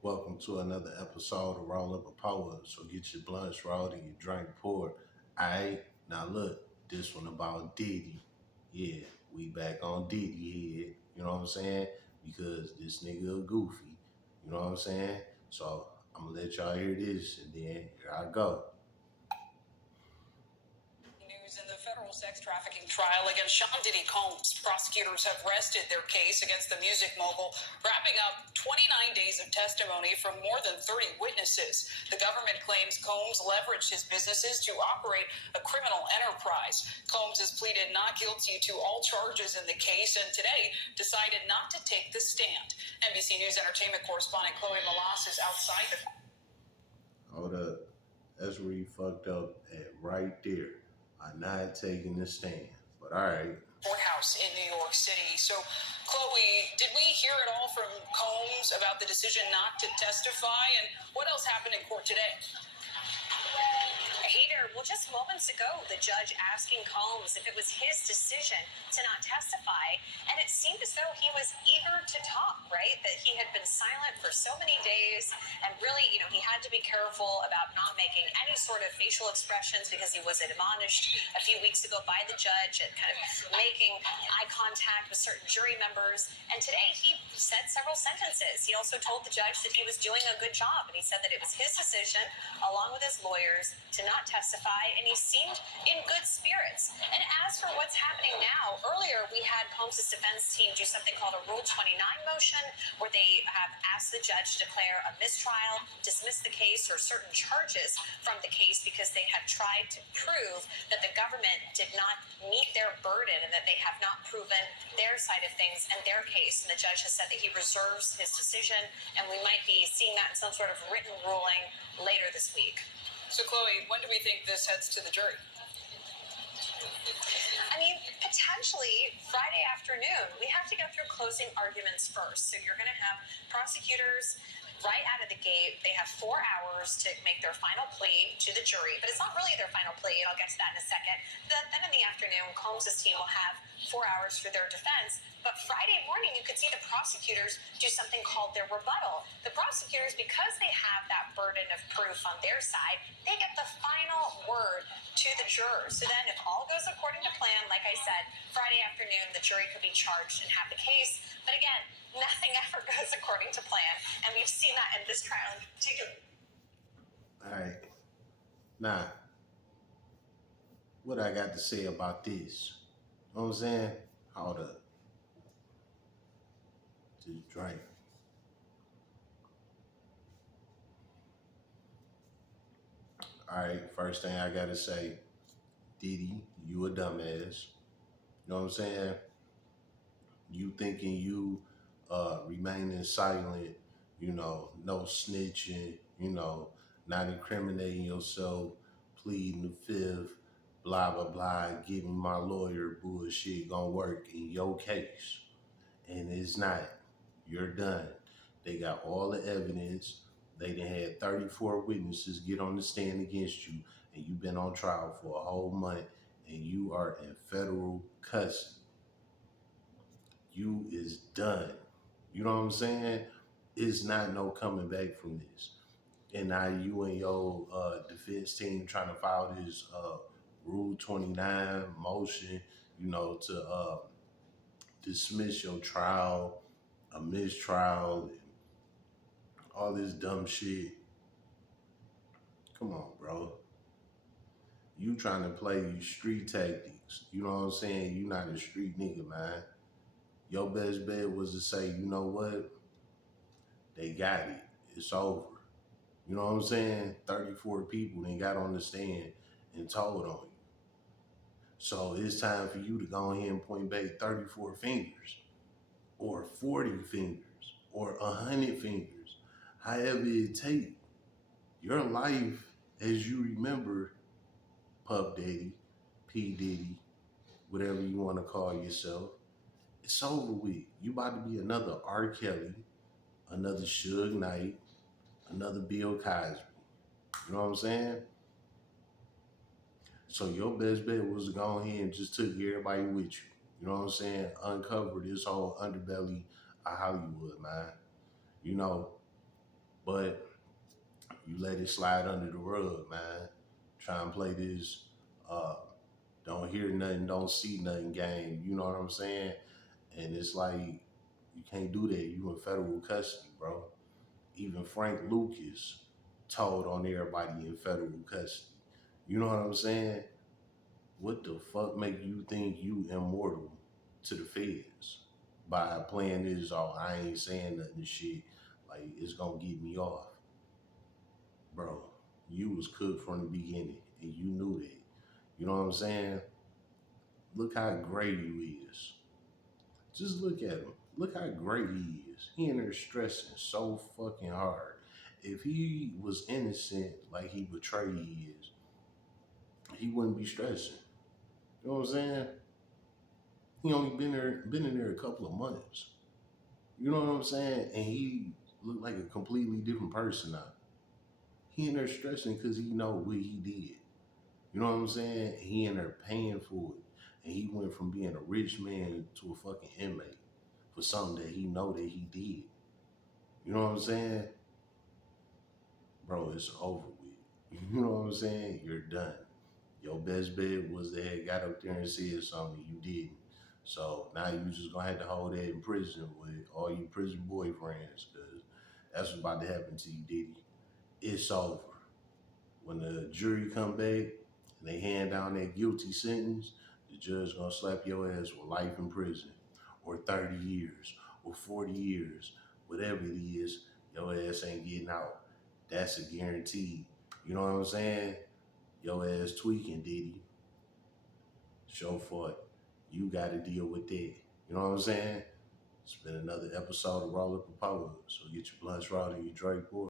Welcome to another episode of Roll Up a Power. So get your blunts rolled and your drink poured. Alright, now look, this one about Diddy. Yeah, we back on Diddy here. You know what I'm saying? Because this nigga a goofy. You know what I'm saying? So I'm gonna let y'all hear this and then here I go. News in the federal sex trafficking trial against Sean Diddy Combs. Prosecutors have rested their case against the music mogul, wrapping up 29 days of testimony from more than 30 witnesses. The government claims Combs leveraged his businesses to operate a criminal enterprise. Combs has pleaded not guilty to all charges in the case and today decided not to take the stand. NBC News entertainment correspondent Chloe Malas is outside the Hold up. That's where you fucked up at right there. I'm not taking the stand. But alright. courthouse in New York City. So, Chloe, did we hear at all from Combs about the decision not to testify? And what else happened in court today? Hader, well, just moments ago, the judge asking Combs if it was his decision to not testify, and it seemed as though he was eager to talk, right? That he had been silent for so many days, and really, he had to be careful about not making any sort of facial expressions because he was admonished a few weeks ago by the judge at kind of making eye contact with certain jury members. And today he said several sentences. He also told the judge that he was doing a good job, and he said that it was his decision, along with his lawyers, to not testify, and he seemed in good spirits. And as for what's happening now, earlier we had Combs' defense team do something called a Rule 29 motion, where they have asked the judge to declare a mistrial, dismiss the case or certain charges from the case because they have tried to prove that the government did not meet their burden and that they have not proven their side of things and their case. And the judge has said that he reserves his decision, and we might be seeing that in some sort of written ruling later this week. So, Chloe, when do we think this heads to the jury? Potentially Friday afternoon. We have to get through closing arguments first. So you're going to have prosecutors right out of the gate. They have 4 hours to make their final plea to the jury, but it's not really their final plea, and I'll get to that in a second. Then in the afternoon, Combs' team will have 4 hours for their defense. But Friday morning, you could see the prosecutors do something called their rebuttal. The prosecutors, because they have that burden of proof on their side, they get the final word to the jurors. So then if all goes according to plan, like I said, Friday afternoon, the jury could be charged and have the case. But again, nothing ever goes according to plan. And we've seen that in this trial in particular. All right. Now, what I got to say about this? You know what I'm saying? Hold up. Just drink. All right, first thing I gotta say, Diddy, you a dumbass. You know what I'm saying? You thinking you remaining silent, no snitching, not incriminating yourself, pleading the fifth, blah blah blah, giving my lawyer bullshit gonna work in your case. And it's not. You're done. They got all the evidence. They done had 34 witnesses get on the stand against you, and you've been on trial for a whole month, and you are in federal custody. You is done. You know what I'm saying? It's not no coming back from this. And now you and your defense team trying to file this Rule 29 motion, to dismiss your trial, a mistrial, and all this dumb shit. Come on, bro. You trying to play these street tactics. You know what I'm saying? You not a street nigga, man. Your best bet was to say, you know what? They got it. It's over. You know what I'm saying? 34 people then got on the stand and told on you. So it's time for you to go ahead and point back 34 fingers or 40 fingers or 100 fingers. However it take. Your life, as you remember, Puff Daddy, P. Diddy, whatever you want to call yourself, it's over with. You about to be another R. Kelly, another Suge Knight, another Bill Cosby. You know what I'm saying? So your best bet was to go ahead and just took everybody with you. You know what I'm saying? Uncover this whole underbelly of Hollywood, man. You know, But you let it slide under the rug, man. Try and play this don't hear nothing, don't see nothing game. You know what I'm saying? And it's like you can't do that. You in federal custody, bro. Even Frank Lucas told on everybody in federal custody. You know what I'm saying? What the fuck make you think you immortal to the feds by playing this? Oh, I ain't saying nothing shit. Like it's gonna get me off, bro. You was cooked from the beginning, and you knew that. You know what I'm saying? Look how great you is. Just look at him. Look how great he is. He in there stressing so fucking hard. If he was innocent like he betrayed he is, he wouldn't be stressing. You know what I'm saying? He only been in there a couple of months. You know what I'm saying? And he looked like a completely different person now. He in there stressing because he know what he did. You know what I'm saying? He in there paying for it. And he went from being a rich man to a fucking inmate for something that he know that he did. You know what I'm saying? Bro, it's over with. You know what I'm saying? You're done. Your best bet was that had got up there and said something you didn't. So now you just gonna have to hold that in prison with all you prison boyfriends, cause that's what's about to happen to you, Diddy. It's over. When the jury come back and they hand down that guilty sentence, the judge gonna slap your ass with life in prison, or 30 years, or 40 years, whatever it is. Your ass ain't getting out. That's a guarantee. You know what I'm saying? Your ass tweaking, Diddy. Show for it. You got to deal with that. You know what I'm saying? It's been another episode of Roll Up a Power. So get your blunts raw and your Drake boy.